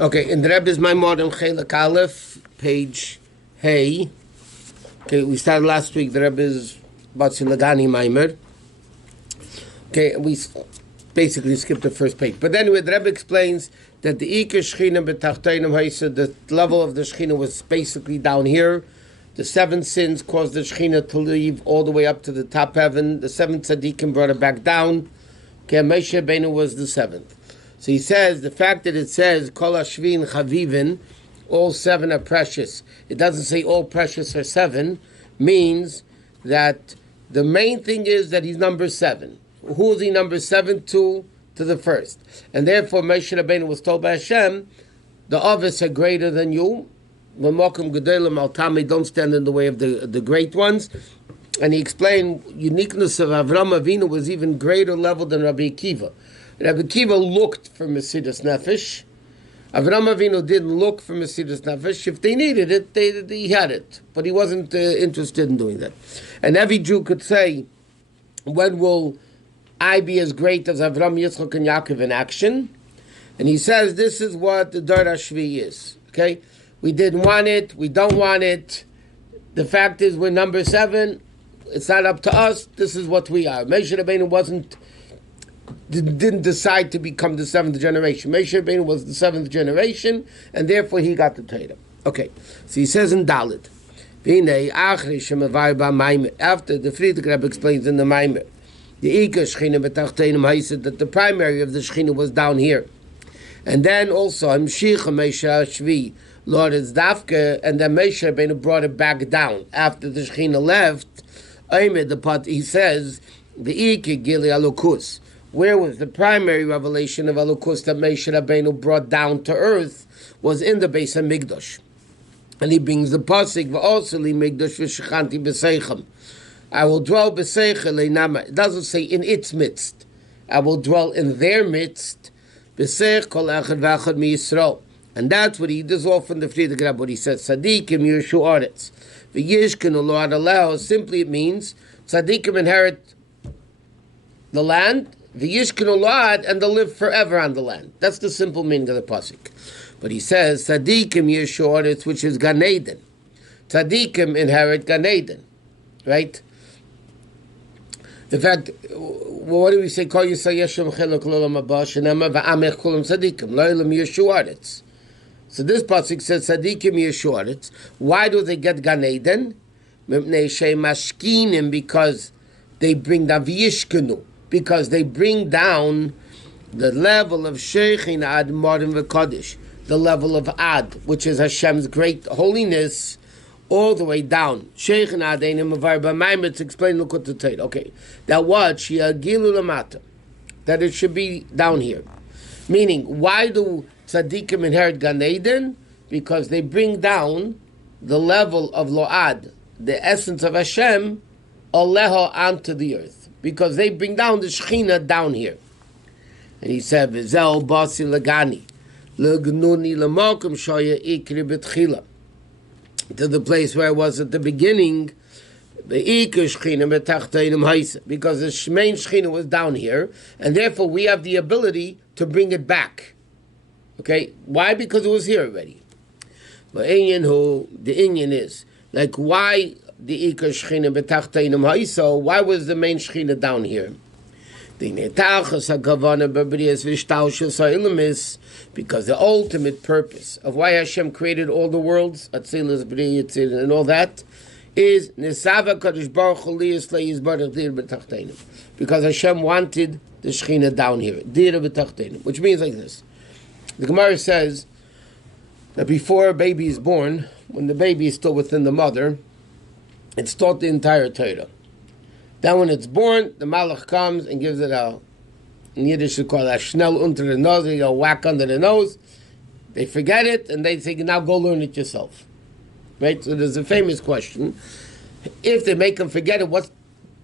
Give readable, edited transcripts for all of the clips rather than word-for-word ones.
Okay, in the Rebbe's Maamarim Chelek Aleph, page Hey. Okay, we started last week the Rebbe's Basi LeGani Maamar. Okay, we basically skipped the first page. But anyway, the Rebbe explains that the Ike Shechina B'Tachteinim Haisa, the level of the Shechina was basically down here. The 7 sins caused the Shechina to leave all the way up to the top heaven. The 7 tzaddikim brought it back down. Okay, Moshe Rabbeinu was the 7th. So he says, the fact that it says, Kol Hashvin Chavivin, all 7 are precious. It doesn't say all precious are 7, means that the main thing is that he's number 7. Who is he number 7 to? To the first. And therefore, Moshe Rabbeinu was told by Hashem, the others are greater than you. V'mokum gedolim al tamei, don't stand in the way of the great ones. And he explained, uniqueness of Avram Avinu was even greater level than Rabbi Akiva. Rabbi Akiva looked for Mesidas Nefesh. Avram Avinu didn't look for Mesidas Nefesh. If they needed it, he had it. But he wasn't interested in doing that. And every Jew could say, when will I be as great as Avram, Yitzchak, and Yaakov in action? And he says, this is what the Dor HaShvi is. Okay? We didn't want it. We don't want it. The fact is, we're number 7. It's not up to us. This is what we are. Moshe Rabbeinu didn't decide to become the 7th generation. Moshe Rabbeinu was the 7th generation, and therefore he got the Torah. Okay, so he says in Dalit, after the Friedrich Rebbe explains in the Maamar, the Ika Shechina B'Tachteinim Haisa, that the primary of the Shechina was down here. And then also, Hamshich Moshe Hashvi, Lord is Dafka, and then Moshe Rabbeinu brought it back down. After the Shechina left, he says, the Ika Gili Alukus, where was the primary revelation of Alukus that Moshe Rabbeinu brought down to earth, was in the Beis HaMikdash. And he brings the pasuk, V'oseli Mikdash v'shechanti b'seichem. I will dwell b'seichel leinama. It doesn't say in its midst. I will dwell in their midst. B'seich kol echad v'echad miYisrael. And that's what he does off in the Friedrich Rebbe, what he says, Tzadikim Yershu Aretz. V'yishkenu lo ad aleo. Simply it means, Tzadikim inherit the land, v'yishkenu lo ad, and they'll live forever on the land. That's the simple meaning of the pasuk. But he says, Tzadikim Yershu Aretz, which is Gan Eden. Tzadikim inherit Gan Eden. Right? The fact, what do we say? Kol Yisrael Yeshem Chelok L'Olam Haba Shenema V'Amech Kulam Tzadikim L'Olam Yershu Aretz. So this pasuk says Tzadikim Yershu Aretz. Why do they get Gan Eden? Mipnei Shei Mashkinim, because they bring down V'Yishkenu, because they bring down the level of Sheikhin Ad Maamarim V'Kodesh, the level of Ad, which is Hashem's great holiness, all the way down. Sheikhin Ad Einim Avar B'Maimah, it's explained, look at the Torah. Okay, that what? Shiagilu Lamata, that it should be down here. Meaning, why do Tzaddikim inherit Gan Eden? Because they bring down the level of Lo'ad, the essence of Hashem, Aleho, onto the earth. Because they bring down the Shechina down here. And he said, V'zel Basi LeGani, L'gnuni L'mokum Shoya Ikri B'tchila, to the place where I was at the beginning, the Ika Shechina B'Tachteinim Haisa, because the main Shechina was down here, and therefore we have the ability to bring it back. Okay? Why? Because it was here already. But the Inyan is, like, why the Ika Shechina B'Tachteinim Haisa? Why was the main Shechina down here? Because the ultimate purpose of why Hashem created all the worlds, Atzilas, B'ri, Yitzir, and all that, is Nisava Kadosh Baruch Hu Liyisla Yizbarach Dir B'Tachteinim. Because Hashem wanted the Shechina down here, Dir B'Tachteinim, which means like this. The Gemara says that before a baby is born, when the baby is still within the mother, it's taught the entire Torah. Then when it's born, the Malach comes and gives it in Yiddish we call it a Schnell unter the nose, a whack under the nose. They forget it, and they say, now go learn it yourself. Right? So there's a famous question. If they make them forget it,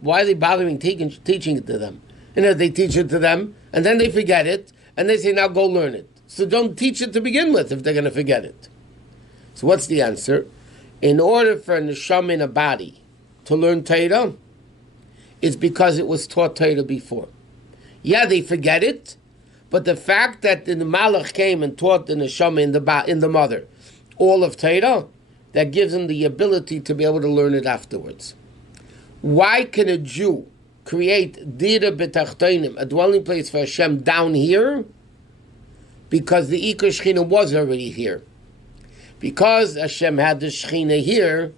why are they bothering teaching it to them? They teach it to them, and then they forget it, and they say, now go learn it. So don't teach it to begin with if they're going to forget it. So what's the answer? In order for a neshama in a body to learn Torah, it's because it was taught Torah before. Yeah, they forget it, But the fact that the Malach came and taught the neshama in the mother all of Torah, that gives him the ability to be able to learn it afterwards. Why can a Jew create dira b'tachtonim, a dwelling place for Hashem down here? Because the Ikar Shechina was already here. Because Hashem had the Shechina here,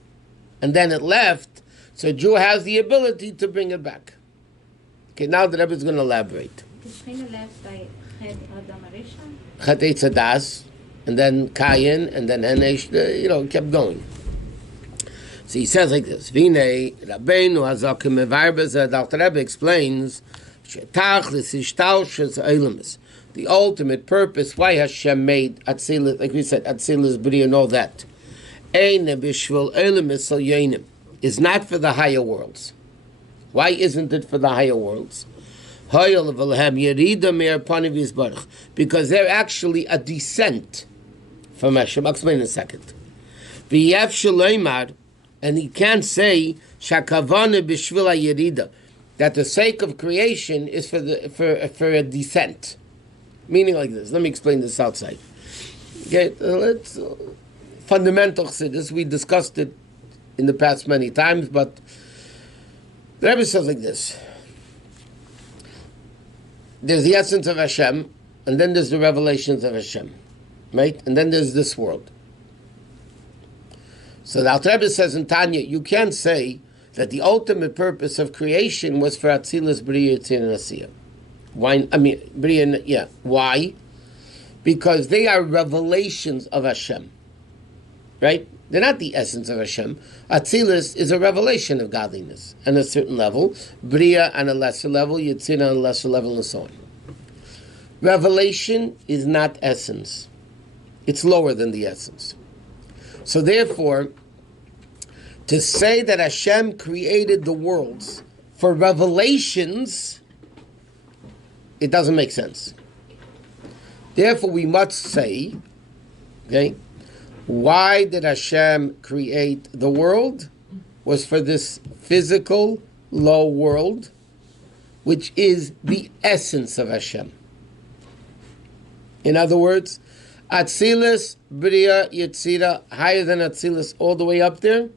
and then it left, so a Jew has the ability to bring it back. Okay, now the Rebbe is going to elaborate. The Shechina left by Chet Adam Arishon? Chet Eitzadas, and then Kayin, and then Henesh, kept going. So he says like this, Vine, Rabbeinu Hazakim Mevarbez, Dr. Rebbe explains, Shetachlis Ishtaushas Eilemis, the ultimate purpose, why Hashem made Atzilus, like we said, Atzilus, Bria, and all that. Eine Bishvil Eilemis Al Yenim, is not for the higher worlds. Why isn't it for the higher worlds? Because they're actually a descent from Hashem. I'll explain in a second. And he can't say that the sake of creation is for a descent. Meaning like this. Let me explain this outside. Okay, let's fundamental chassidus. We discussed it in the past many times, but the Rebbe says like this. There's the essence of Hashem, and then there's the revelations of Hashem, right? And then there's this world. So the Alter Rebbe says in Tanya, you can't say that the ultimate purpose of creation was for Atzilus, Bria, Yitzir, and Asiyah. Why? Why? Because they are revelations of Hashem, right? They're not the essence of Hashem. Atzilus is a revelation of godliness on a certain level, Bria on a lesser level, Yitzir on a lesser level, and so on. Revelation is not essence. It's lower than the essence. So therefore, to say that Hashem created the worlds for revelations, it doesn't make sense. Therefore, we must say, okay, why did Hashem create the world? Was for this physical, low world, which is the essence of Hashem. In other words, Atzilus, Bria, Yetzira, higher than Atzilus, all the way up there,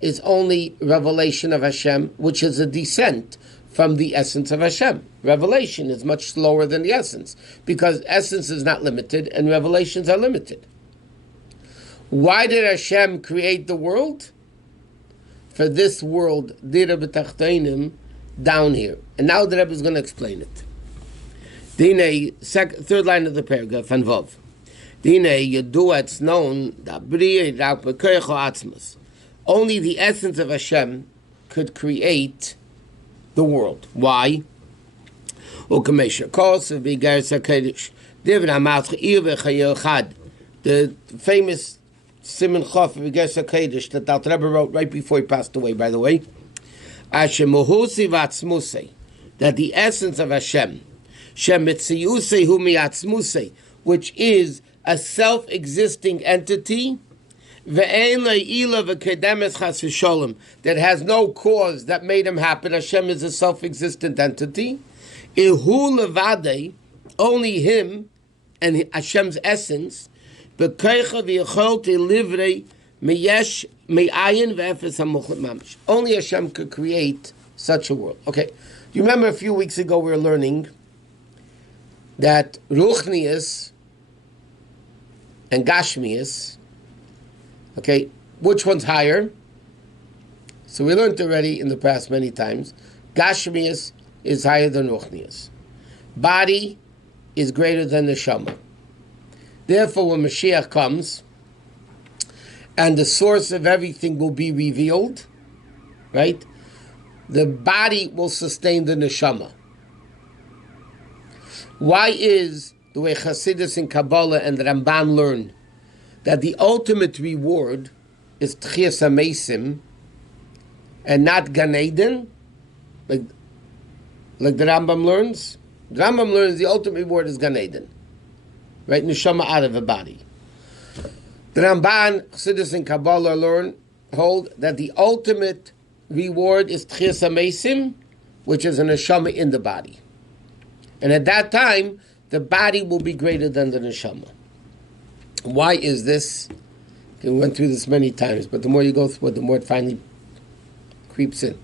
is only revelation of Hashem, which is a descent from the essence of Hashem. Revelation is much slower than the essence, because essence is not limited and revelations are limited. Why did Hashem create the world? For this world, Dira B'Tachtainim, down here. And now the Rebbe is going to explain it. Dine, third line of the paragraph, and Vav. Dine, Yedua, it's known, that Bria, Rak, B'Koyach, Atzmas. Only the essence of Hashem could create the world. Why? The famous Siman Chof of Iger HaKadosh that Alter Rebbe wrote right before he passed away, by the way, that the essence of Hashem, which is a self-existing entity, that has no cause that made him happen. Hashem is a self-existent entity. Only him and Hashem's essence. Only Hashem could create such a world. Okay, you remember a few weeks ago we were learning that Ruchnius and Gashmius, okay, which one's higher? So we learned already in the past many times. Gashmius is higher than Ruchnius. Body is greater than the Neshama. Therefore, when Mashiach comes, and the source of everything will be revealed, right? The body will sustain the Neshama. Why is the way Chassidus and Kabbalah and Ramban learn that the ultimate reward is Tchias HaMeisim and not Gan Eden, like the Rambam learns? The Rambam learns the ultimate reward is Gan Eden, right? Neshama out of a body. The Ramban, Chassidus and Kabbalah hold that the ultimate reward is Tchias HaMeisim, which is a Neshama in the body. And at that time, the body will be greater than the neshama. Why is this? We went through this many times, but the more you go through it, the more it finally creeps in.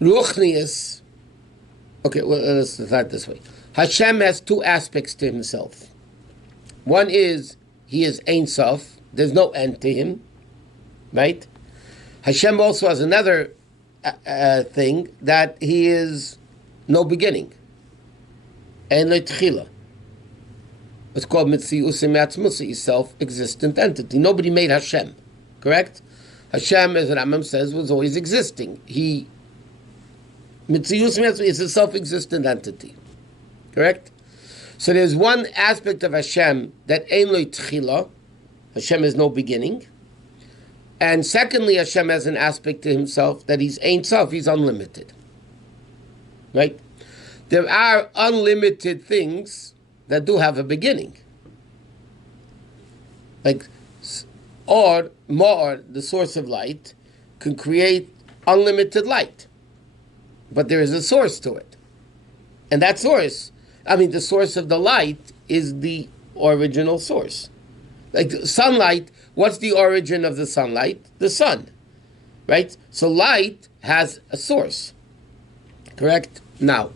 Ruchnius. Okay, well, let's start this way. Hashem has two aspects to himself. One is he is Ein Sof. There's no end to him, right? Hashem also has another thing, that he is no beginning. Ein lo tchila. It's called Mitzius Me'atzmusi, self-existent entity. Nobody made Hashem, correct? Hashem, as Rambam says, was always existing. Mitzius Me'atzmusi is a self-existent entity, correct? So there's one aspect of Hashem that Ein lo tchila, Hashem has no beginning. And secondly, Hashem has an aspect to himself that he's Ein Sof, he's unlimited. Right? There are unlimited things that do have a beginning. Like, Maamar, the source of light, can create unlimited light. But there is a source to it. And that source, the source of the light is the original source. Like sunlight, what's the origin of the sunlight? The sun, right? So light has a source, correct? Now,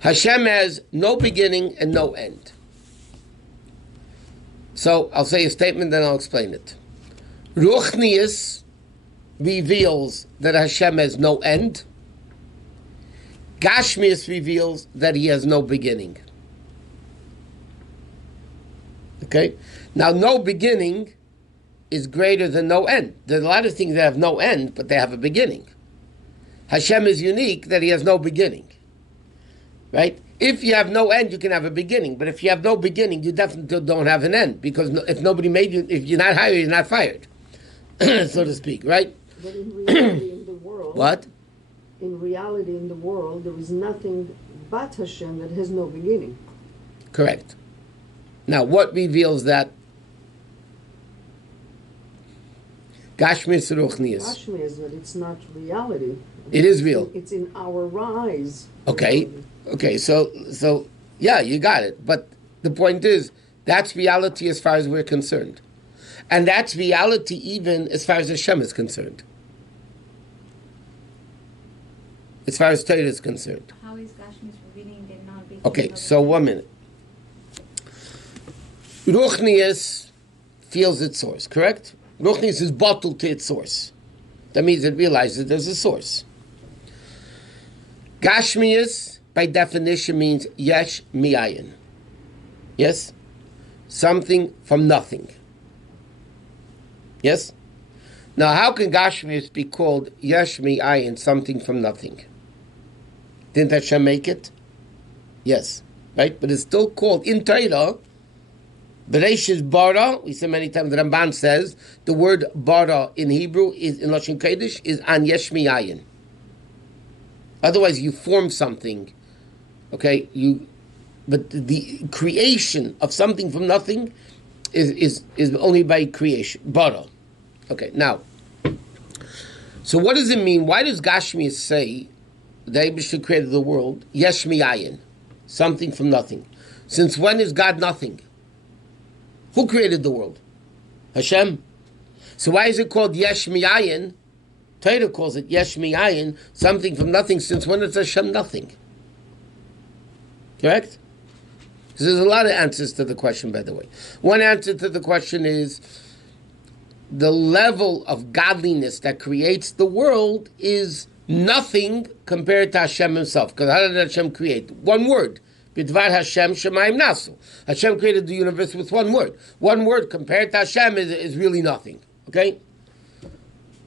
Hashem has no beginning and no end. So I'll say a statement, then I'll explain it. Ruchnius reveals that Hashem has no end. Gashmius reveals that he has no beginning. Okay? Now, no beginning is greater than no end. There's a lot of things that have no end, but they have a beginning. Hashem is unique that he has no beginning. Right? If you have no end, you can have a beginning. But if you have no beginning, you definitely don't have an end. Because if nobody made you, if you're not hired, you're not fired. So to speak, right? But in reality in the world... What? In reality in the world, there is nothing but Hashem that has no beginning. Correct. Now, what reveals that? Gashmius Ruchnius. Gashmius, that it's not reality. It is real. It's in our eyes. Okay. Okay, so yeah, you got it. But the point is, that's reality as far as we're concerned. And that's reality even as far as Hashem is concerned. As far as Torah is concerned. How is Gashmius revealing the non-beginning? Okay, so 1 minute. Ruchnius feels its source, correct? Ruchnius is bottled to its source. That means it realizes there's a source. Gashmius, by definition, means yesh mi'ayin. Yes? Something from nothing. Yes? Now, how can Gashmius be called yesh mi'ayin, something from nothing? Didn't Hashem make it? Yes. Right? But it's still called, in Torah, Bereshis bara, we say many times, the Ramban says, the word bara in Hebrew, is in Lashon Kodesh, is an yesh mi'ayin. Otherwise, you form something, okay? But the creation of something from nothing is only by creation, bara. Okay, now, so what does it mean? Why does Gashmius say the Eibishter created the world, yesh mi'ayin, something from nothing? Since when is God nothing? Who created the world? Hashem. So why is it called yesh mi'ayin? Torah calls it yesh mi'ayin, something from nothing. Since when is Hashem nothing? Correct? Because there's a lot of answers to the question, by the way. One answer to the question is the level of godliness that creates the world is nothing compared to Hashem himself. Because how did Hashem create? One word. Bidvar Hashem Shemayim Nasu. Hashem created the universe with one word. One word compared to Hashem is really nothing. Okay?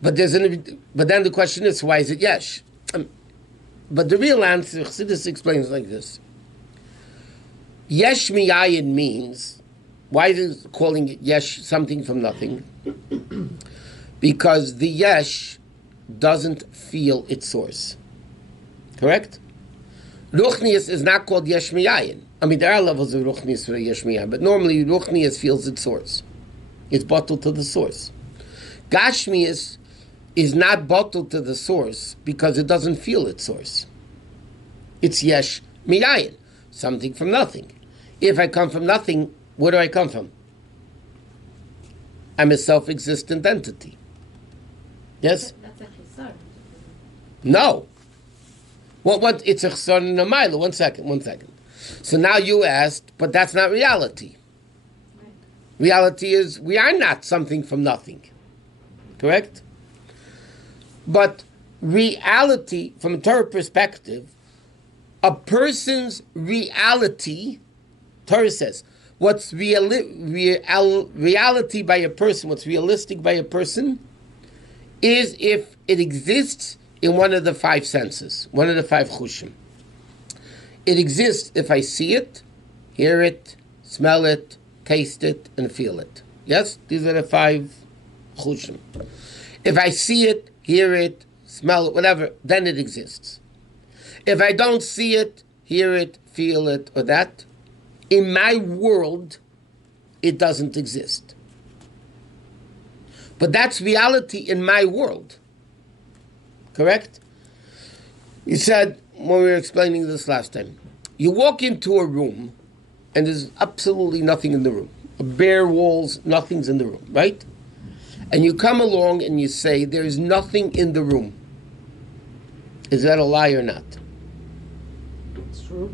But then the question is, why is it yesh? But the real answer, Chassidus explains like this. Yesh mi'ayin means, why is it calling it yesh, something from nothing? Because the yesh doesn't feel its source. Correct? Ruchnius is not called yesh mi'ayin. There are levels of Ruchnius for yesh mi'ayin, but normally Ruchnius feels its source. It's bottled to the source. Gashmius is not bottled to the source because it doesn't feel its source. It's yesh mi'ayin. something from nothing. If I come from nothing, where do I come from? I'm a self-existent entity. Yes? That's a chesar. No. What? It's a chesar and a mila. One second. So now you asked, but that's not reality. Right. Reality is we are not something from nothing. Correct? But reality, from a Torah perspective, a person's reality, Torah says, what's reality by a person, what's realistic by a person, is if it exists in one of the five senses, one of the five chushim. It exists if I see it, hear it, smell it, taste it, and feel it. Yes? These are the five chushim. If I see it, hear it, smell it, whatever, then it exists. If I don't see it, hear it, feel it, or that, in my world, it doesn't exist. But that's reality in my world. Correct? You said, when we were explaining this last time, you walk into a room, and there's absolutely nothing in the room. Bare walls, nothing's in the room, right? And you come along and you say, there's nothing in the room. Is that a lie or not? It's true.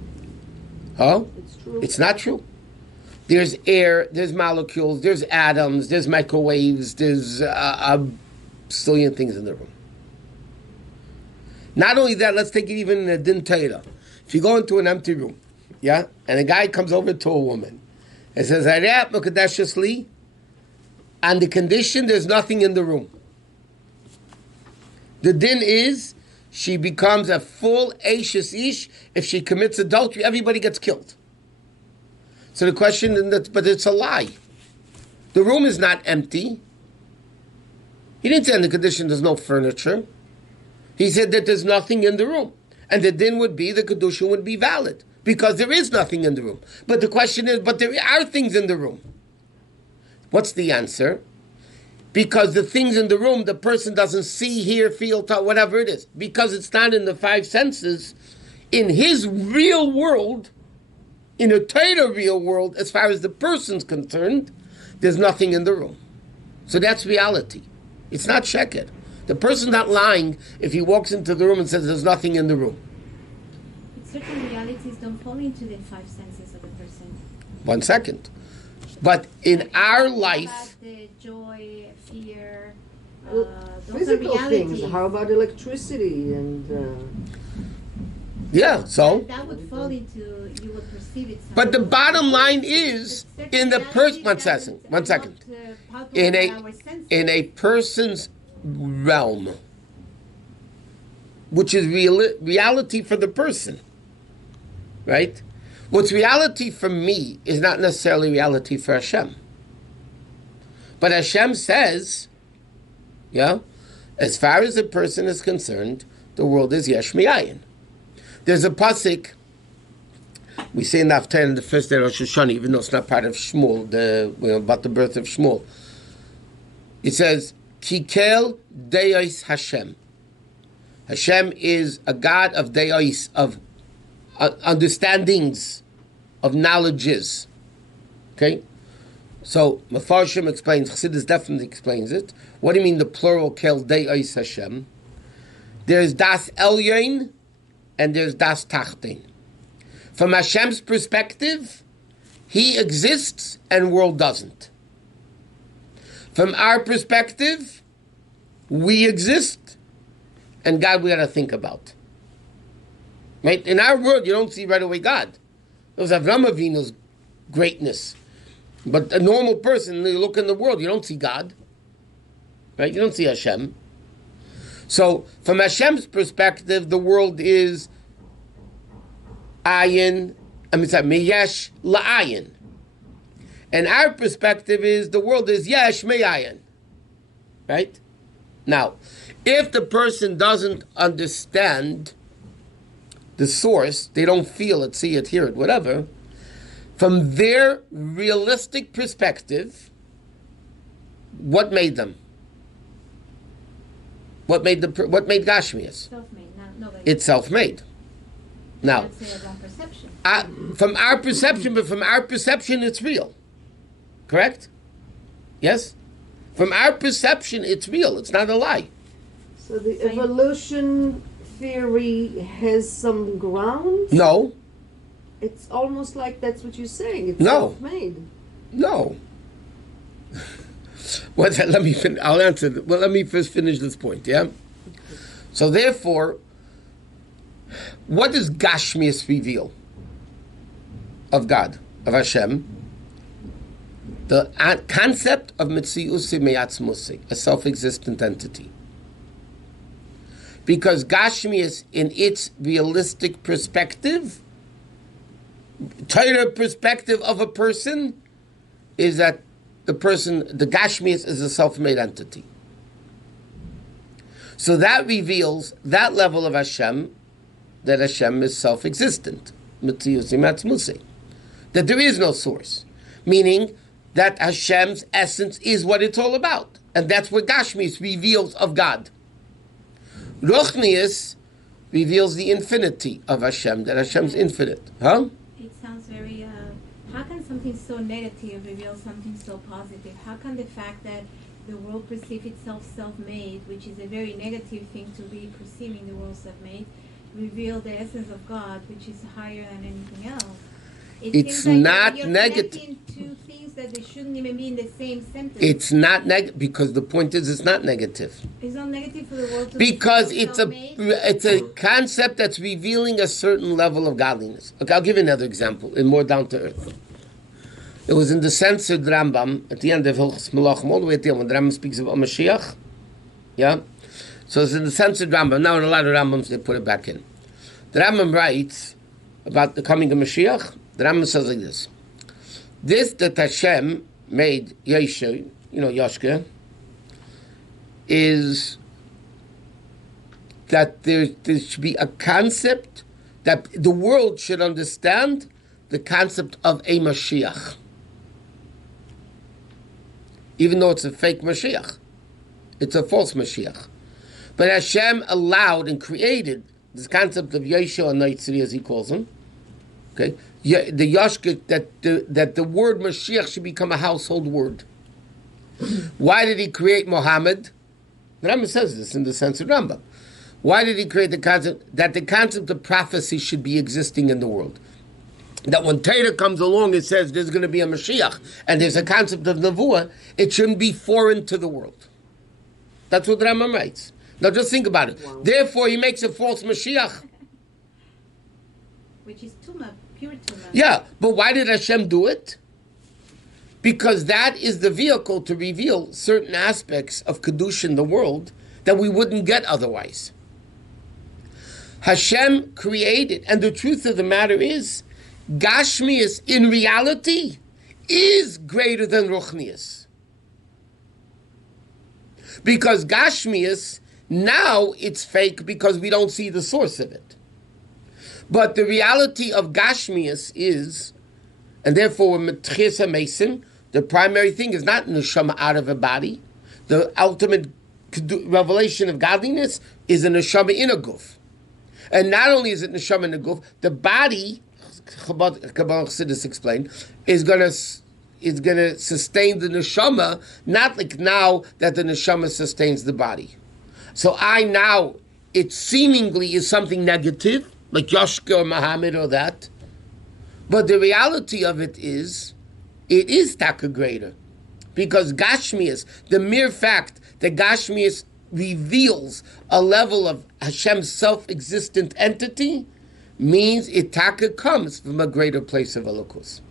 Huh? It's true. It's not true. There's air, there's molecules, there's atoms, there's microwaves, there's a zillion things in the room. Not only that, let's take it even in a din Torah. If you go into an empty room, yeah, and a guy comes over to a woman and says, on the condition there's nothing in the room. The din is she becomes a full Eishes Ish. If she commits adultery, everybody gets killed. So the question, but it's a lie. The room is not empty. He didn't say on the condition there's no furniture. He said that there's nothing in the room. And the din would be, the Kedusha would be valid. Because there is nothing in the room. But the question is, but there are things in the room. What's the answer? Because the things in the room, the person doesn't see, hear, feel, talk, whatever it is. Because it's not in the five senses, in his real world, in a Torah real world, as far as the person's concerned, there's nothing in the room. So that's reality. It's not sheker. The person's not lying if he walks into the room and says there's nothing in the room. Certain realities don't fall into the five senses of a person. 1 second. But in our About life, the joy, fear, Well, those physical are things. realities. How about electricity and yeah, so. That would fall into, you would perceive it. But the somehow. bottom line is, Certain in the realities one that second, are 1 second. not, part In of a our senses. in a person's realm, which is reality for the person, right? What's reality for me is not necessarily reality for Hashem. But Hashem says, yeah, as far as the person is concerned, the world is yesh mi'ayin. There's a pasuk we say in the Haftarah in the first day of Rosh Hashanah, even though it's not part of Shmuel, about the birth of Shmuel. It says, Kikel Deis Hashem. Hashem is a God of Deis, of understandings, of knowledges. Okay? So, Mefarshim explains, Chassidus definitely explains it. What do you mean the plural Kel Deis Hashem? There's Das Elyon and there's Das Tachtein. From Hashem's perspective, He exists and world doesn't. From our perspective, we exist and God we got to think about. Right? In our world, you don't see right away God. There's Avram Avinu's greatness. But a normal person, you look in the world, you don't see God. Right? You don't see Hashem. So, from Hashem's perspective, the world is ayin, miyesh la'ayin. And our perspective is the world is yesh me'ayin. Right? Now, if the person doesn't understand the source, they don't feel it, see it, hear it, whatever, from their realistic perspective, what made them? What made Gashmias? Self-made, not nobody. It's self-made. Now, Let's say a wrong perception. from our perception, it's real. Correct? Yes? From our perception, it's real. It's not a lie. So the evolution theory has some ground? No. It's almost like that's what you're saying. It's No. self-made. No. Let me finish. I'll answer. Well, let me first finish this point, yeah? So therefore, what does Gashmias reveal of God, of Hashem? The concept of Metziusi Meyatzmusi, a self-existent entity. Because Gashmias, in its realistic perspective, Torah perspective of a person, is that the Gashmias is a self-made entity. So that reveals that level of Hashem, that Hashem is self-existent, Metziusi Meyatzmusi, that there is no source, meaning that Hashem's essence is what it's all about. And that's what Gashmias reveals of God. Ruchnius reveals the infinity of Hashem, that Hashem's infinite. Huh? It sounds very, how can something so negative reveal something so positive? How can the fact that the world perceives itself self-made, which is a very negative thing to be perceiving the world self-made, reveal the essence of God, which is higher than anything else? It's seems like not you're negative. connecting two things that they shouldn't even be in the same sentence. It's not negative, because the point is it's not negative. It's not negative for the world to Because be it's a concept that's revealing a certain level of godliness. Okay, I'll give you another example, in more down to earth. It was in the censored Rambam, at the end of Hilchos Melachim, all the way at the end, when the Rambam speaks about Mashiach. Yeah? So it's in the censored Rambam. Now in a lot of Rambams, they put it back in. The Rambam writes about the coming of Mashiach. The Rambam says like this. This that Hashem made Yeshua, Yoshka, is that there should be a concept that the world should understand, the concept of a Mashiach. Even though it's a fake Mashiach. It's a false Mashiach. But Hashem allowed and created this concept of Yeshua Noitzri, as he calls him. Okay? The Yoshka, that the word Mashiach should become a household word. Why did he create Muhammad? The Rambam says this in the sense of Rambam. Why did he create the concept of prophecy should be existing in the world? That when Torah comes along and says there's going to be a Mashiach and there's a concept of Nevuah, it shouldn't be foreign to the world. That's what the Rambam writes. Now just think about it. Wow. Therefore, he makes a false Mashiach. Which is Tumah, pure Tumah. Yeah, but why did Hashem do it? Because that is the vehicle to reveal certain aspects of Kedusha in the world that we wouldn't get otherwise. Hashem created, and the truth of the matter is, Gashmias in reality is greater than Ruchnius. Because Gashmias, now it's fake because we don't see the source of it. But the reality of Gashmias is, and therefore Metchisa Mason, the primary thing is not neshama out of a body. The ultimate revelation of godliness is a neshama in a guf. And not only is it neshama in a guf, the body, Kabbalah Chassidus explained, is going to sustain the neshama, not like now that the neshama sustains the body. So it seemingly is something negative, like Yoshka or Muhammad or that. But the reality of it is taka greater. Because Gashmias, the mere fact that Gashmias reveals a level of Hashem's self-existent entity means it taka comes from a greater place of Elokus.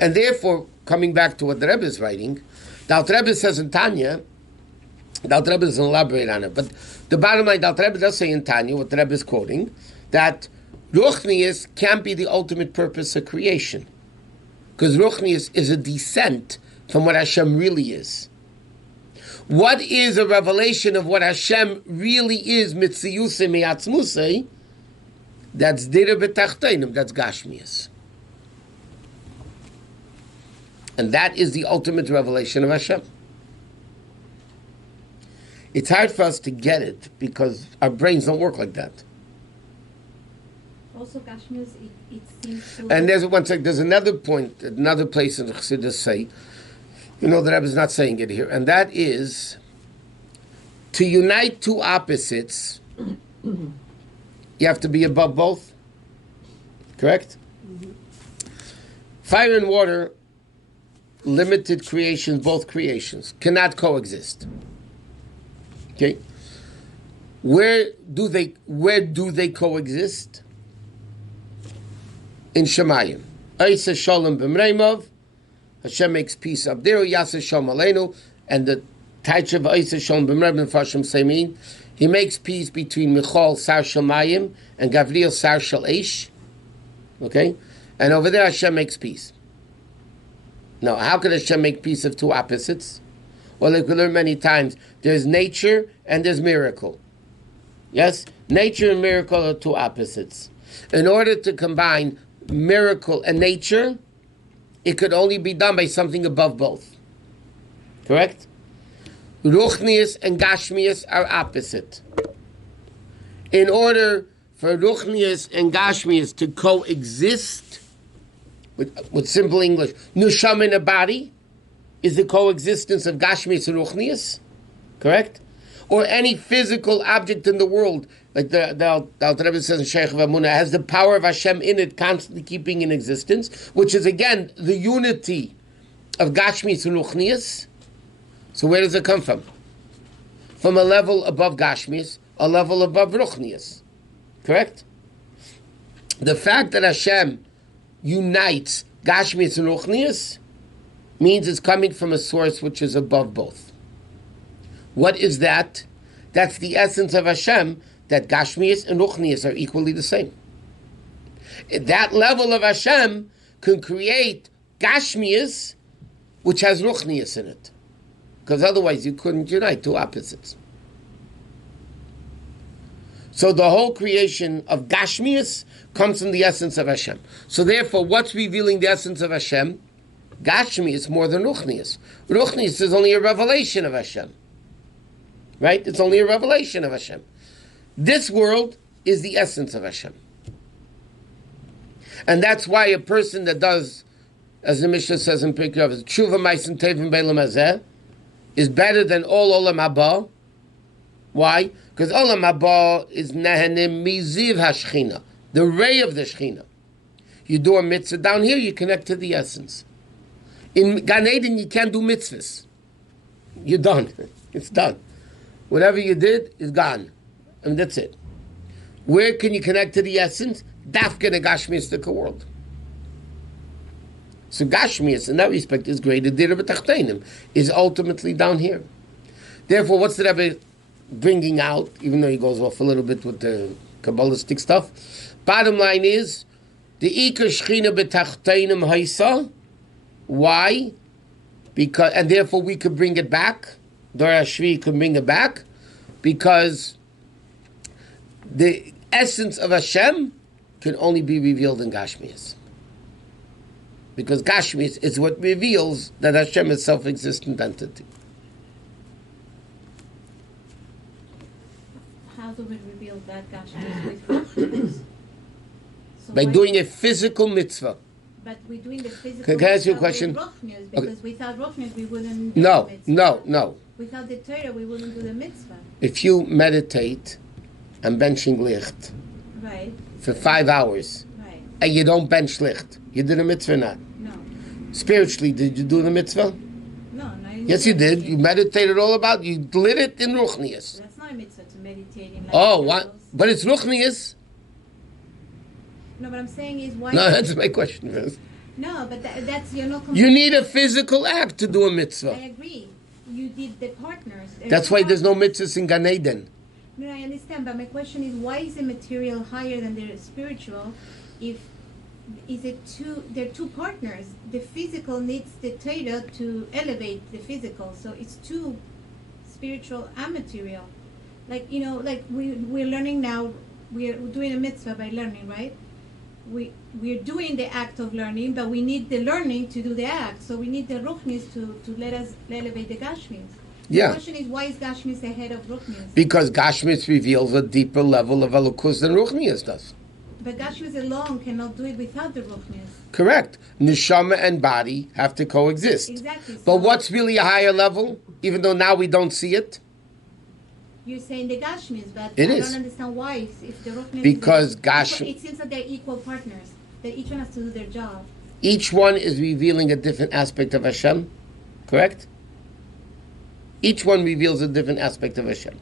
And therefore, coming back to what the Rebbe is writing, the Alter Rebbe says in Tanya, the Alter Rebbe doesn't elaborate on it, but the bottom line, the Alter Rebbe does say in Tanya, what the Rebbe is quoting, that Ruchnius can't be the ultimate purpose of creation. Because Ruchnius is a descent from what Hashem really is. What is a revelation of what Hashem really is, Mitziyuse Meyatzmuse? That's Dira B'Tachteinim, that's Gashmias. And that is the ultimate revelation of Hashem. It's hard for us to get it because our brains don't work like that. Also, Gashmius, it seems to... And there's another point, another place in the Chassidus say, the Rebbe is not saying it here, and that is to unite two opposites, you have to be above both. Correct? Mm-hmm. Fire and water, limited creations, both creations, cannot coexist. Okay? Where do they coexist? In Shemayim. Eisa Shalom b'mreimov, Hashem makes peace up there, Yasa Shalom aleinu, and the Taich of Eisa Shalom b'mreimov, Fashim Seimin, he makes peace between Michal Sar Shemayim and Gavriel Sar Shal Eish. Okay? And over there Hashem makes peace. Now, how could Hashem make peace of two opposites? Well, like we learned many times, there's nature and there's miracle. Yes? Nature and miracle are two opposites. In order to combine miracle and nature, it could only be done by something above both. Correct? Ruchnius and Gashmius are opposite. In order for Ruchnius and Gashmius to coexist, with simple English, Nusham in a body is the coexistence of Gashmius and Ruchnius, correct? Or any physical object in the world, like the Rebbe says in Sheikh Vamuna, has the power of Hashem in it, constantly keeping in existence, which is again the unity of Gashmius and Ruchnius. So where does it come from? From a level above Gashmius, a level above Ruchnius, correct? The fact that Hashem unites Gashmius and Ruchnius means it's coming from a source which is above both. What is that? That's the essence of Hashem, that Gashmius and Ruchnius are equally the same. That level of Hashem can create Gashmius which has Ruchnius in it. Because otherwise you couldn't unite two opposites. So the whole creation of Gashmius comes from the essence of Hashem. So therefore, what's revealing the essence of Hashem? Gashmius more than Ruchnius. Ruchnius is only a revelation of Hashem. Right? It's only a revelation of Hashem. This world is the essence of Hashem. And that's why a person that does, as the Mishnah says in Pirkei Avos, Tshuva Ma'asim Tevim B'Olam Hazeh, is better than all Olam Haba. Why? Because Olam Haba is Nehenim Miziv HaShechina, the ray of the Shechina. You do a mitzvah down here, you connect to the essence. In Gan Eden, you can't do mitzvahs. You're done. It's done. Whatever you did is gone. And that's it. Where can you connect to the essence? Dafka in a Gashmiistic world. So Gashmias, in that respect, is greater. Dira b'tachtenim is ultimately down here. Therefore, what's the Rebbe bringing out, even though he goes off a little bit with the Kabbalistic stuff? Bottom line is, the Ikar Shechina b'tachtenim haisa. Why? Because, and therefore we could bring it back. Dor HaShvi could bring it back, because the essence of Hashem can only be revealed in Gashmias. Because Gashmias is what reveals that Hashem is self-existent entity. How do we reveal that Gashmias with Ruchnius? By doing a physical mitzvah. But we're doing the physical Can I ask you a mitzvah question? with Ruchnius, because without Ruchnius we wouldn't do No, the mitzvah. no. Without the Torah we wouldn't do the mitzvah. If you meditate and benching licht Right. for 5 hours, Right. and you don't bench licht, you did a mitzvah or not? No. Spiritually, did you do the mitzvah? No, not in Yes, you did. meditation. You meditated all about. You lit it in Ruchnius. That's not a mitzvah to meditate in. Like Oh, what? candles. But it's Ruchnius. No, what I'm saying is why. No, answer my question first. No, but that's you're not. You need a physical act to do a I mitzvah. agree. You did the partners. That's why there's no mitzvahs in Gan Eden. No, I understand, but my question is, why is the material higher than the spiritual? If is it two? They're two partners. The physical needs the Torah to elevate the physical, so it's two, spiritual and material. Like like we're learning now. We're doing a mitzvah by learning, right? We're doing the act of learning, but we need the learning to do the act. So we need the Ruchnis to let us elevate the Gashmis. Yeah. The question is, why is Gashmis ahead of Ruchnis? Because Gashmis reveals a deeper level of Elokus than Ruchnius does. But Gashmius alone cannot do it without the Ruchnius. Correct. Neshama and body have to coexist. Exactly. But what's really a higher level, even though now we don't see it? You're saying the Gashmius, but It I is. don't understand why. If the Ruchnius Because it seems that they're equal partners. That each one has to do their job. Each one is revealing a different aspect of Hashem. Correct? Each one reveals a different aspect of Hashem.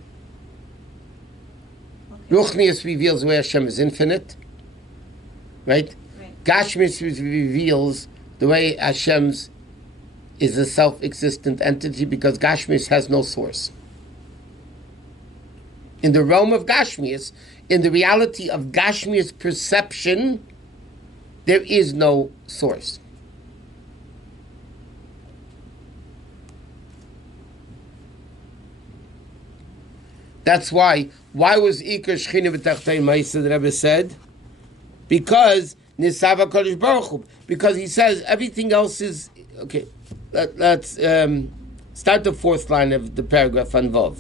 Okay. Ruchnius reveals where Hashem is infinite. Right? Gashmius reveals the way Hashem's is a self-existent entity because Gashmius has no source. In the realm of Gashmius, in the reality of Gashmius perception, there is no source. That's why was Iker Shechina B'Tachtei Ma'isa, the Rebbe said? Because Nisava Kodesh Baruch Hu. Because he says everything else is okay. Let's start the fourth line of the paragraph on Vav.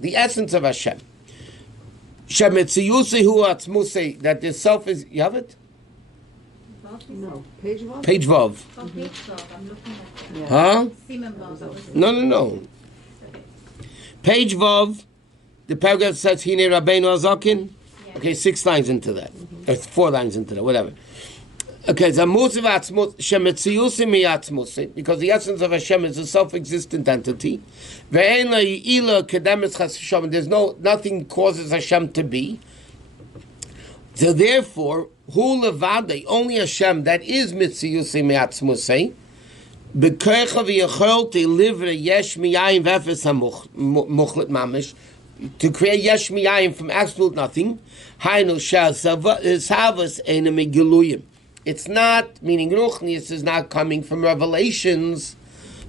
The essence of Hashem. That the self is. You have it? No, page one. Page Vav. Oh, page 12. I'm looking at it. Yeah. Huh? Simon Vav. No. Okay. Page Vav. The paragraph says Hine Rabbeinu Azakin. Yeah. Okay, 6 lines into that. Or 4 lines into that, whatever. Okay, because the essence of Hashem is a self-existent entity. There's nothing causes Hashem to be. So therefore, hu levade, only Hashem that is mitziyusi miatzmusei, b'koicha v'yachol livre yesh miyayim v'efes hamuchlet mamish, to create yesh miyayim from absolute nothing. Hainu shal savas enemy giluyim. It's not, meaning Ruchnius is not coming from revelations,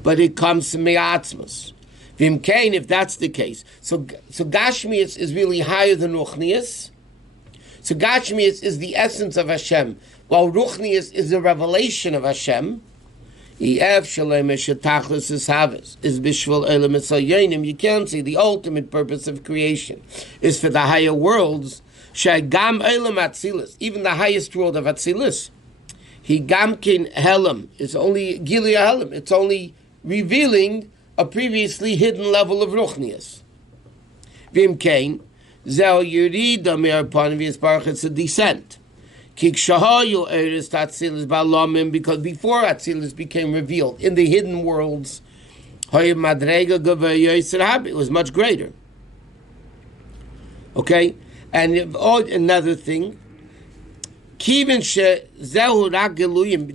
but it comes from Me'atzmus. Vimkein, if that's the case. So Gashmius is really higher than Ruchnius. So Gashmius is the essence of Hashem, while Ruchnius is the revelation of Hashem. You can't see the ultimate purpose of creation is for the higher worlds. Even the highest world of Atzilus. He gamkin helam is only Gilia helam. It's only revealing a previously hidden level of Ruchnius. Vimkein zel yirida me'arpan v'yisbarach. It's a descent. Kik shahayu eris Atzilus ba'lamim, because before Atzilus became revealed in the hidden worlds, it was much greater. Okay, and another thing. The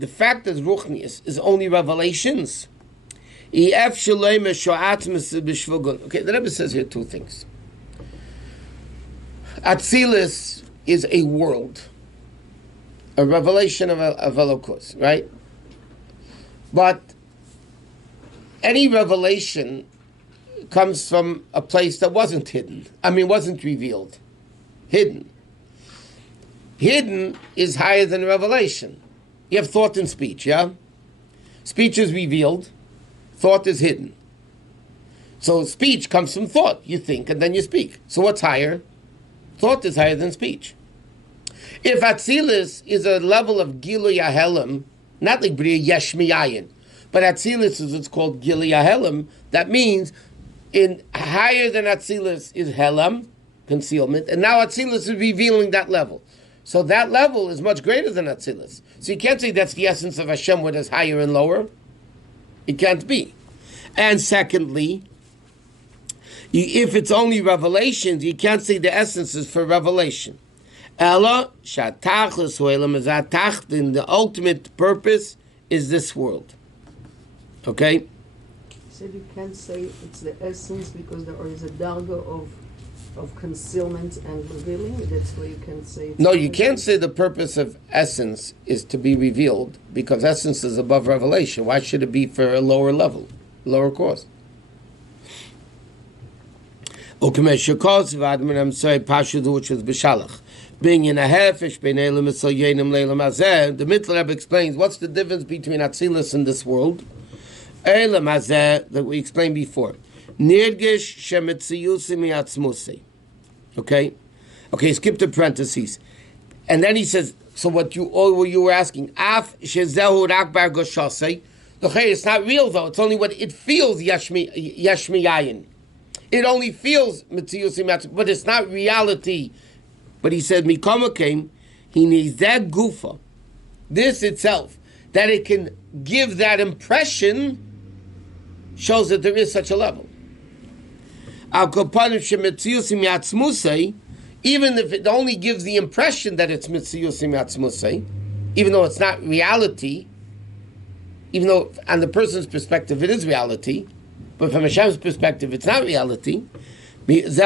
fact that Ruchnius is only revelations. Okay, the Rebbe says here 2 things. Atzilus is a world, a revelation of Elokus, right? But any revelation comes from a place that wasn't hidden. Wasn't revealed. Hidden. Hidden is higher than revelation. You have thought and speech, yeah? Speech is revealed. Thought is hidden. So speech comes from thought. You think and then you speak. So what's higher? Thought is higher than speech. If Atzilus is a level of Gilu Yahelim, not like Bria Yesh Miyayin, but Atzilus is what's called Gilu Yahelim, that means in higher than Atzilus is Helam, concealment, and now Atzilus is revealing that level. So that level is much greater than Atzilus. So you can't say that's the essence of Hashem, where there's higher and lower. It can't be. And secondly, if it's only revelations, you can't say the essence is for revelation. Ella shatachlis hoelam is atachtin. The ultimate purpose is this world. Okay. You said you can't say it's the essence because there is a darga of concealment and revealing. That's why you can say it's no, you can't say the purpose of essence is to be revealed, because essence is above revelation. Why should it be for a lower level, lower cost? Which is b'shalach. Being in a hefesh bein elam esayenim leilam hazeh. The Mitzvah Rebbe explains what's the difference between Atzilus and this world. Elam hazeh that we explained before. Nirgish shemetziyusi miatzmusi. Okay, skip the parentheses. And then he says, so what you were asking, af shezehu rak bar goshasei. Okay, it's not real though. It's only what it feels. Yashmiyayin. It only feels mitziyusi miatzmusi, but it's not reality. But he said, mikama came. He needs that gufa. This itself, that it can give that impression, shows that there is such a level. Even if it only gives the impression that it's mitziyusim yatzmusay, even though it's not reality, even though on the person's perspective it is reality, but from Hashem's perspective it's not reality, because the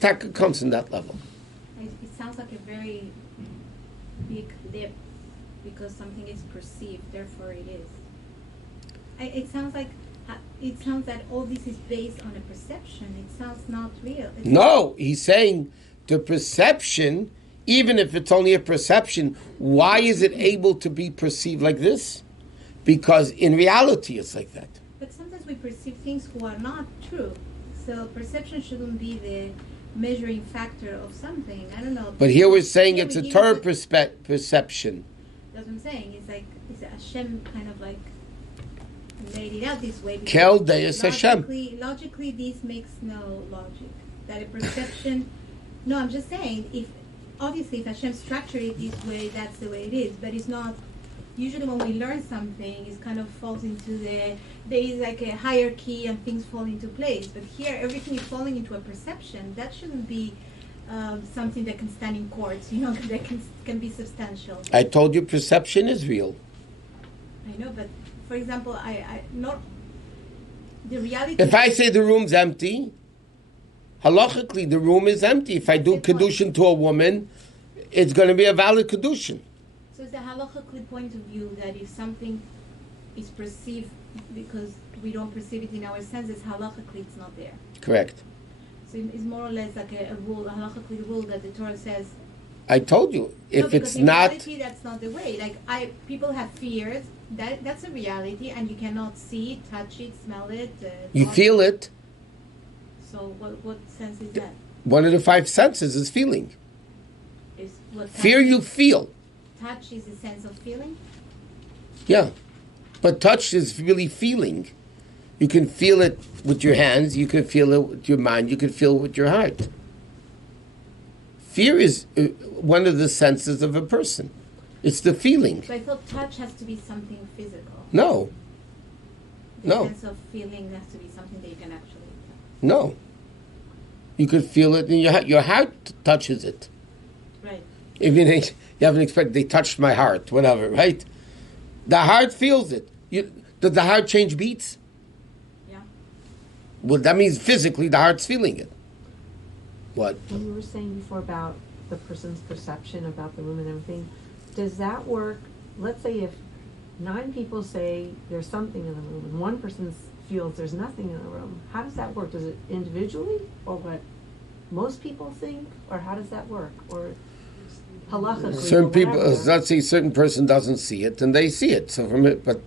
taka comes in that level. It sounds like a very big leap, because something is perceived, therefore it is. It sounds that all this is based on a perception. It sounds not real. No, he's saying the perception, even if it's only a perception, why is it able to be perceived like this? Because in reality it's like that. But sometimes we perceive things who are not true. So perception shouldn't be the measuring factor of something. I don't know. But here we're saying it's a Torah perception. That's what I'm saying. It's like Hashem kind of like laid it out this way. Kel Deus Hashem. Logically, this makes no logic. That a perception. No, I'm just saying. If Hashem structured it this way, that's the way it is. But it's not. Usually, when we learn something, it kind of falls into there is like a hierarchy and things fall into place. But here, everything is falling into a perception. That shouldn't be something that can stand in courts. That can be substantial. I told you, perception is real. I know, but. For example, not the reality. If I say the room's empty, halachically the room is empty. If I do kedushin to a woman, it's going to be a valid kedushin. So it's a halachically point of view that if something is perceived because we don't perceive it in our senses, halachically it's not there. Correct. So it's more or less like a rule, a halachically rule that the Torah says. I told you, if it's in not... reality, that's not the way. Like, people have fears. That's a reality, and you cannot see it, touch it, smell it. You feel it. So what sense is that? One of the five senses is feeling. Is what fear you feel. Touch is a sense of feeling? Yeah. But touch is really feeling. You can feel it with your hands, you can feel it with your mind, you can feel it with your heart. Fear is one of the senses of a person. It's the feeling. So I thought touch has to be something physical. No. The sense of feeling has to be something that you can actually touch. No. You could feel it, and your heart touches it. Right. Even you haven't expected, they touched my heart, whatever, right? The heart feels it. Does the heart change beats? Yeah. Well, that means physically the heart's feeling it. What? When you were saying before about the person's perception about the room and everything, does that work? Let's say if 9 people say there's something in the room and one person feels there's nothing in the room, how does that work? Does it individually, or what most people think, or how does that work? Or halachically? Certain people, let's say, certain person doesn't see it, and they see it. So from it, but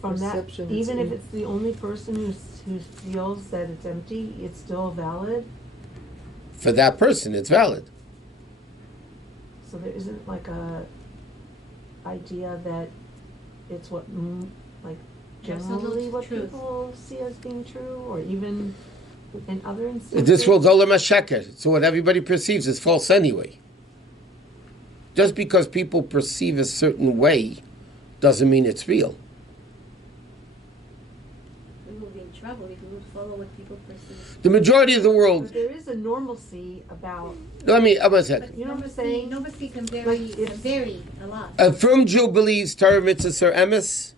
from that, even if it's the only person who feels that it's empty, it's still valid? For that person, it's valid. So there isn't like a idea that it's what, like, generally what people see as being true, or even in other instances? This will go l'masheker. So what everybody perceives is false anyway. Just because people perceive a certain way doesn't mean it's real. Trouble if you would follow what people perceive. The majority of the world. But there is a normalcy about. Let me. I'm a second. You know what I'm saying? Normalcy can vary a lot. A firm Jew believes Torah mitzvahs are emes.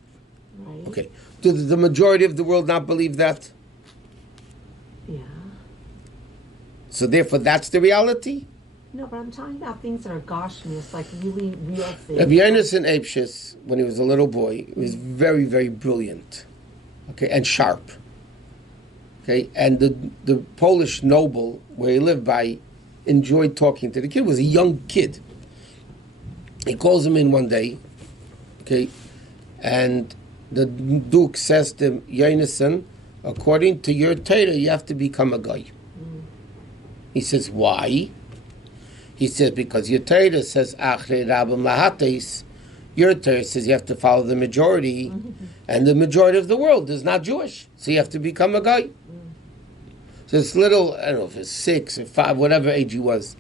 Right. Okay. Do the majority of the world not believe that? Yeah. So therefore, that's the reality. No, but I'm talking about things that are gashmius, like really real things. Rabbi Yonasan Eibshis, when he was a little boy, he was very, very brilliant, okay, and sharp. Okay, and the Polish noble where he lived by enjoyed talking to the kid. Was a young kid, He calls him in one day, okay, and the Duke says to Schneerson, according to your Torah, you have to become a guy. He says, why? He says, because your Torah says, Achrei Rabbi Mahates. Your Torah says you have to follow the majority, and the majority of the world is not Jewish. So you have to become a guy. So this little, I don't know if it's 6 or 5, whatever age he was,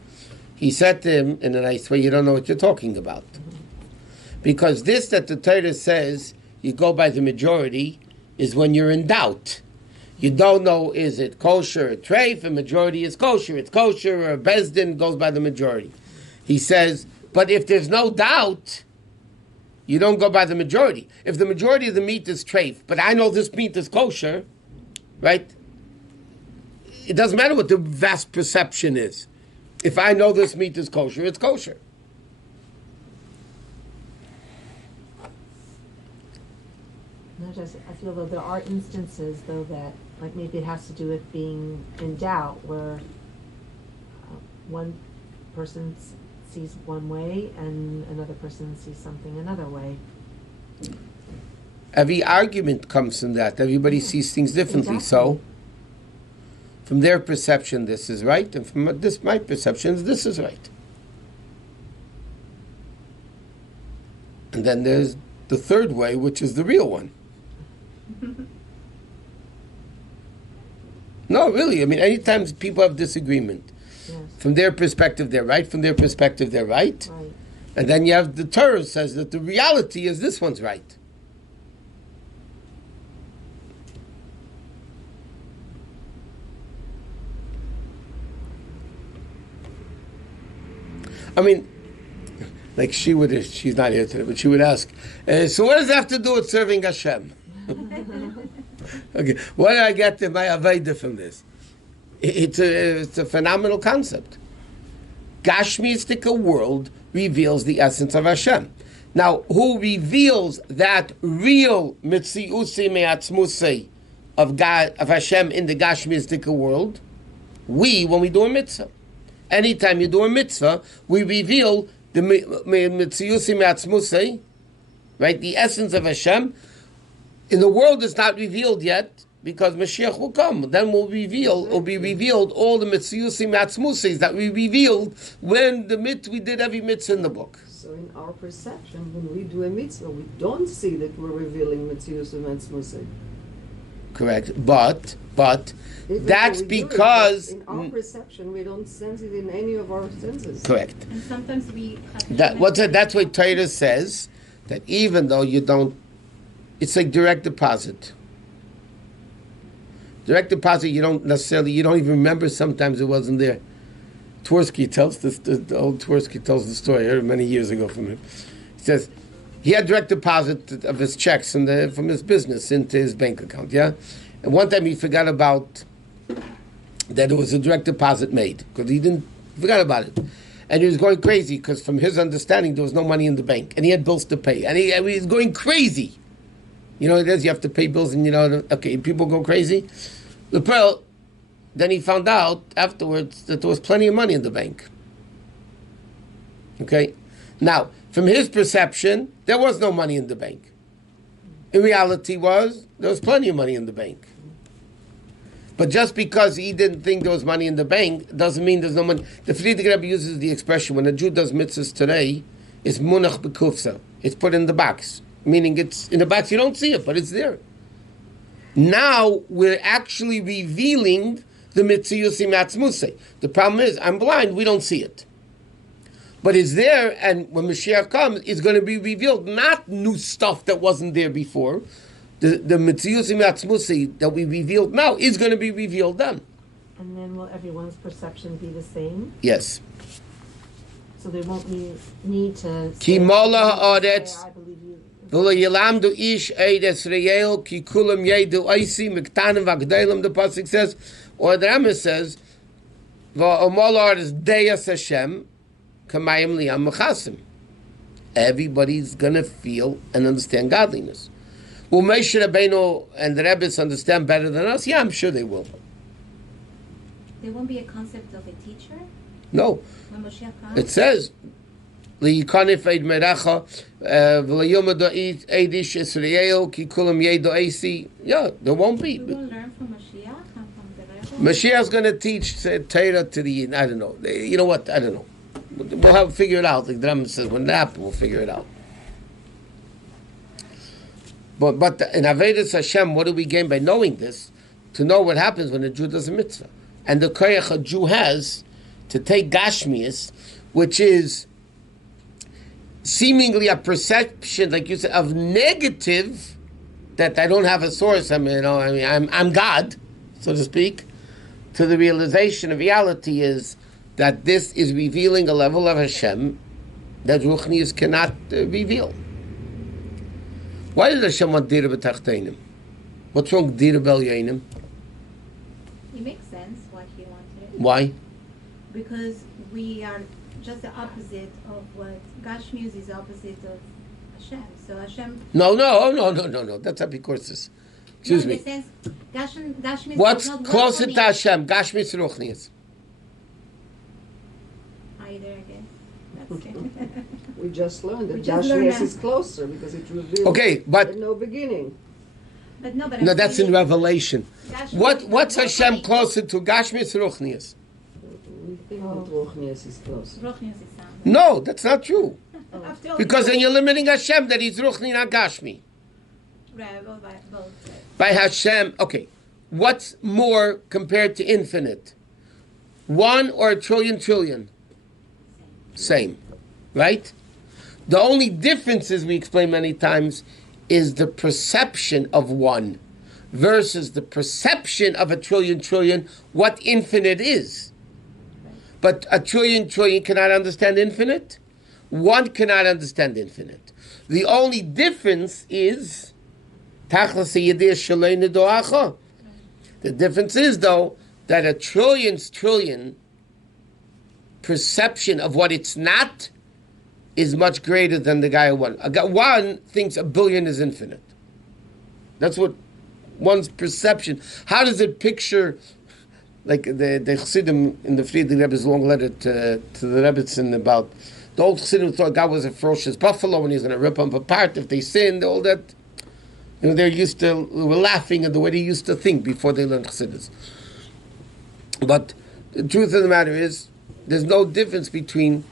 he said to him in a nice way, you don't know what you're talking about. Because this that the Torah says, you go by the majority, is when you're in doubt. You don't know, is it kosher or treif? A majority is kosher. It's kosher, or Bezdin goes by the majority. He says, but if there's no doubt, you don't go by the majority. If the majority of the meat is treif, but I know this meat is kosher, right? It doesn't matter what the vast perception is. If I know this meat is kosher, it's kosher. I feel though there are instances though that like maybe it has to do with being in doubt where one person sees one way and another person sees something another way. Every argument comes from that. Everybody sees things differently. Exactly. So, from their perception, this is right, and from my perception, this is right. And then there's the third way, which is the real one. No, really. I mean, anytime people have disagreement, Yes. from their perspective, they're right. From their perspective, they're right. Right. And then you have the Torah says that the reality is this one's right. I mean, like she's not here today, but she would ask, so what does that have to do with serving Hashem? Okay, what did I get to my Aveda from this? It's a phenomenal concept. Gashmistic world reveals the essence of Hashem. Now, who reveals that real mitziusi me'atzmusei of God, of Hashem in the Gashmistic world? We, when we do a mitzvah. Anytime you do a mitzvah, we reveal the mitziusi me'atzmusei, right? The essence of Hashem. In the world, it's not revealed yet, because Mashiach will come. Then will be revealed all the mitziusi me'atzmusei that we revealed when we did every mitzvah in the book. So in our perception, when we do a mitzvah, we don't see that we're revealing Metzius and Metzmusei. Correct, but Even that's though we do it, because but in our perception, we don't sense it in any of our senses. correct. And sometimes we have That's what Torah says, that even though you don't, it's like direct deposit. Direct deposit, you don't even remember. Sometimes it wasn't there. Twersky tells this. The old Twersky tells the story. I heard it many years ago from him. He says he had direct deposit of his checks from his business into his bank account. Yeah, and one time he forgot about that it was a direct deposit made because he forgot about it, and he was going crazy because from his understanding there was no money in the bank and he had bills to pay and he was going crazy. You know, it is, you have to pay bills and people go crazy. Then he found out afterwards that there was plenty of money in the bank. Okay? Now, from his perception, there was no money in the bank. In reality there was plenty of money in the bank. But just because he didn't think there was money in the bank, doesn't mean there's no money. The Friedrich Rebbe uses the expression, when a Jew does mitzvahs today, it's munach bekufsa. It's put in the box. Meaning it's in the box, you don't see it, but it's there. Now we're actually revealing the mitziusi me'atzmusei. The problem is, I'm blind, we don't see it. But it's there, and when Mashiach comes, it's going to be revealed, not new stuff that wasn't there before. The mitziusi me'atzmusei that we revealed now is going to be revealed then. And then will everyone's perception be the same? Yes. So they won't need to Ki say, mola haaretz I believe you. V'lo yilamdu ish eides reyel ki kulam yedu oisi miktanim v'agdeilim, the pasuk says, or the Rambam says, v'omolar is deyas Hashem kamayim liyam mechasim. Everybody's going to feel and understand godliness. Will Moshe Rabbeinu and the Rebbe's understand better than us? Yeah, I'm sure they will. There won't be a concept of a teacher No. when Moshiach comes? It says, Liyikanif eid merecha, v'layomad eidish Israel, ki kulam yedo eisi. Yeah, there won't be. We will learn from Mashiach and from the Rebbe. Mashiach's going to teach Torah to the, I don't know. You know what? I don't know. We'll have to figure it out. Like the Rambam says, when it happens, we'll figure it out. But in Avodas Hashem, what do we gain by knowing this? To know what happens when a Jew does a mitzvah. And the koyach a Jew has to take Gashmias, which is seemingly a perception, like you said, of negative, that I don't have a source, I'm God, so to speak, to the realization of reality is that this is revealing a level of Hashem that Ruchnius cannot reveal. Why did Hashem want Dira b'tachteinim? What's wrong with Dira b'elyonim? It makes sense what he wanted. Why? Because we are just the opposite of what Gashmius is opposite of Hashem. So Hashem. No. That's Apikorsis. Excuse me. In the sense, Gashmius What's does not closer work to on me. Hashem? Gashmis Ruchnius. Either, I guess. That's it. We just learned that We just learned Gashmias that. is closer because it reveals Okay, but at no beginning. But no, no, that's in Revelation. Gashmius What's does not Hashem work on me. closer to? Gashmis Ruchnius. We think that Ruchnias is closer. Ruchnius is sound. No, that's not true. After all, Because then you're limiting Hashem that He's Ruchni, not Gashmi. Right, both. By Hashem, okay, what's more compared to infinite? 1 or a trillion? Same, right? The only difference, as we explain many times, is the perception of 1 versus the perception of a trillion, what infinite is. But a trillion cannot understand infinite. 1 cannot understand infinite. The only difference is the difference is, though, that a trillion perception of what it's not is much greater than the guy who won. One thinks a billion is infinite. That's what one's perception. How does it picture, like the Chassidim in the Friedrich Rebbe's long letter to the Rebbetzin about the old Chassidim thought God was a ferocious buffalo and He's going to rip them apart if they sinned, all that. They're used to, were laughing at the way they used to think before they learned Chassidus. But the truth of the matter is, there's no difference between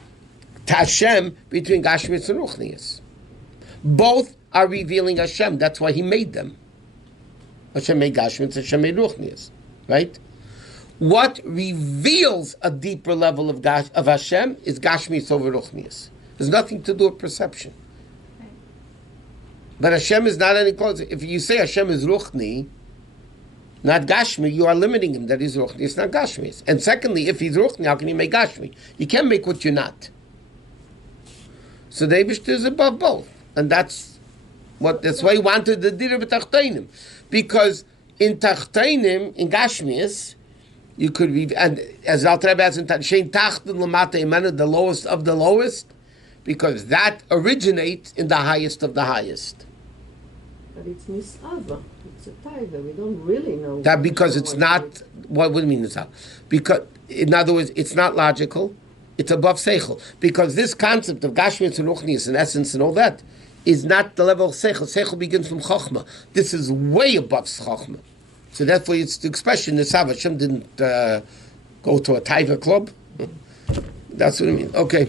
Tashem, between Gashmitz and Ruchnius. Both are revealing Hashem. That's why He made them. Hashem made Gashmitz, Hashem made Ruchnius. Right? What reveals a deeper level of Hashem is Gashmitz over Ruchnius. There's nothing to do with perception. But Hashem is not any closer. If you say Hashem is Ruchni, not Gashmi, you are limiting Him that He's Ruchni. It's not Gashmi. And secondly, if He's Ruchni, how can you make Gashmi? You can't make what you're not. So the Eibishter is above both. And that's why He wanted the Dira b'tachteinim. Because in Tachteinim, in Gashmias, you could read, and as Alter Rebbe has in Shein Tachten Lamata Imana, the lowest of the lowest, because that originates in the highest of the highest. But it's misava. It's a taiva. We don't really know. That because it's not. What do you mean it's not? Because, in other words, it's not logical. It's above seichel. Because this concept of Gashmitz and Ruchnius and essence and all that is not the level of seichel. Seichel begins from chokhmah. This is way above chokhmah. So therefore, it's the expression Nisav. Hashem didn't go to a taiva club. That's what I mean. Okay.